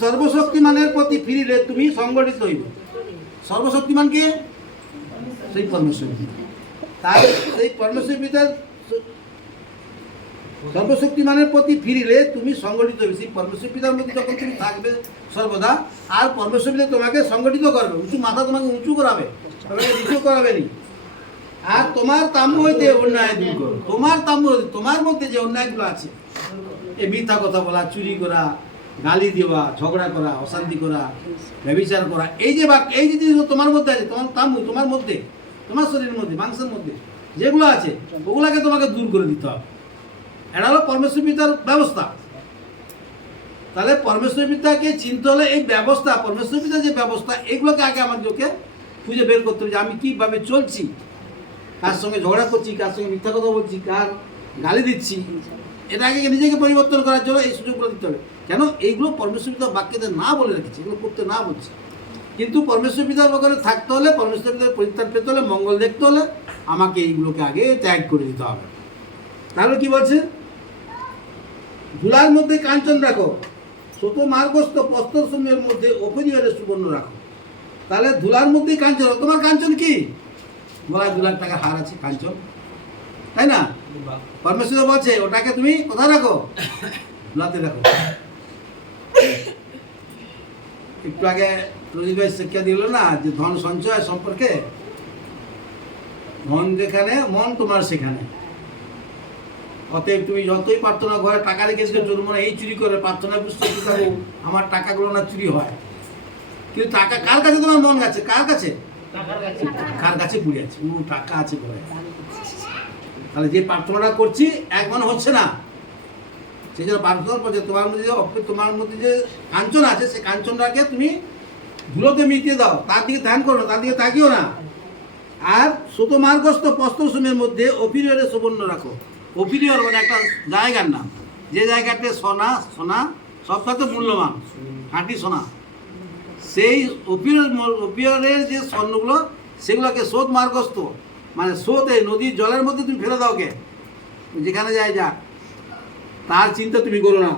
সর্বশক্তিমানের প্রতি ফিরিলে তুমি সংগঠিত হইবে। সর্বশক্তিমান কে? সেই পরমেশ্বর পিতা। তাই সেই পরমেশ্বর পিতার সর্বশক্তিমানের প্রতি ফিরিলে তুমি সংগঠিত হবে। সেই পরমেশ্বর পিতার মধ্যে যখন তুমি থাকবে সর্বদা, আর পরমেশ্বর পিতা তোমাকে সংগঠিত করবে, উঁচু মাথা তোমাকে উঁচু করাবে, তোমাকে নিচু করাবে নি। আর তোমার তাম্য হইতে অন্যায় দূর করো। তোমার তাম্য হইতে, তোমার মধ্যে যে অন্যায়গুলো আছে, এই মিথ্যা কথা বলা, চুরি করা, গালি দেওয়া, ঝগড়া করা, অশান্তি করা, ব্যভিচার করা, এই যে জিনিসগুলো তোমার মধ্যে আছে, তোমার তাম্য, তোমার মধ্যে, তোমার শরীরের মধ্যে, মাংসের মধ্যে যেগুলো আছে, ওগুলাকে তোমাকে দূর করে দিতে হবে। এটা হলো পরমেশ্বর পিতার ব্যবস্থা। তাহলে পরমেশ্বর পিতাকে চিনতে হলে এই ব্যবস্থা, পরমেশ্বর পিতার যে ব্যবস্থা, এগুলোকে আগে আমাদেরকে খুঁজে বের করতে হবে যে আমি কীভাবে চলছি, কার সঙ্গে ঝগড়া করছি, কার সঙ্গে মিথ্যা কথা বলছি, কার গালি দিচ্ছি। এটা আগে নিজেকে পরিবর্তন করার জন্য এই সুযোগগুলো দিতে হবে। কেন? এইগুলো পরমেশ্বর পিতা বাক্যতে না বলে রেখেছে, এগুলো করতে না বলছে। কিন্তু পরমেশ্বর পিতার ওখানে থাকতে হলে, পরমেশ্বর পিতার পরিত্রাণ পেতে হলে, মঙ্গল দেখতে হলে আমাকে এইগুলোকে আগে ত্যাগ করে দিতে হবে। তাহলে কি বলছে? ধুলার মধ্যে কাঞ্চন রাখো, ছোট মার্গস্থ প্রস্তর সময়ের মধ্যে অপরিহারে সুবর্ণ রাখো। তাহলে ধুলার মধ্যেই কাঞ্চন। তোমার কাঞ্চন কি? গলায় 2 লাখ টাকা হার আছে, কাঞ্চন, তাই না? পরমেশ্বর বলছে ওটাকে তুমি কোথায় রাখো? ধুলাতে রাখো। একটু আগে রোজিত ভাই শিক্ষা দিল না যে ধন সঞ্চয় সম্পর্কে, ধন যেখানে মন তোমার সেখানে। অতএব তুমি যতই প্রার্থনা ঘরে টাকা রেখেছিলে, চোর মনে এই চুরি করে প্রার্থনা বুঝতে থাকো আমার টাকাগুলো না চুরি হয়। কিন্তু টাকা কার কাছে? তোমার মন গেছে কার কাছে? কার কাছে পড়ে আছে? ও টাকা আছে ঘরে। তাহলে যে প্রার্থনাটা করছি এক মনে হচ্ছে না, সেই জন্য প্রার্থনার পর তোমার মধ্যে যে কাঞ্চন আছে, সেই কাঞ্চনটাকে তুমি ধুলোতে মিটিয়ে দাও। তার দিকে ধ্যান করো না, তার দিকে তাকিও না। আর শত মার্গস্থ প্রস্তর সময়ের মধ্যে অপিরিয়রে সুবর্ণ রাখো। অপিরিয়র মানে একটা জায়গার নাম, যে জায়গাতে সোনা সবটাতে মূল্যবান, খাঁটি সোনা। সেই অপিরিয়রের যে স্বর্ণগুলো, সেগুলোকে স্রোত মার্গস্থ মানে স্রোতে, নদীর জলের মধ্যে তুমি ফেলে দাও। কে যেখানে যায় যা, তার চিন্তা তুমি করো না।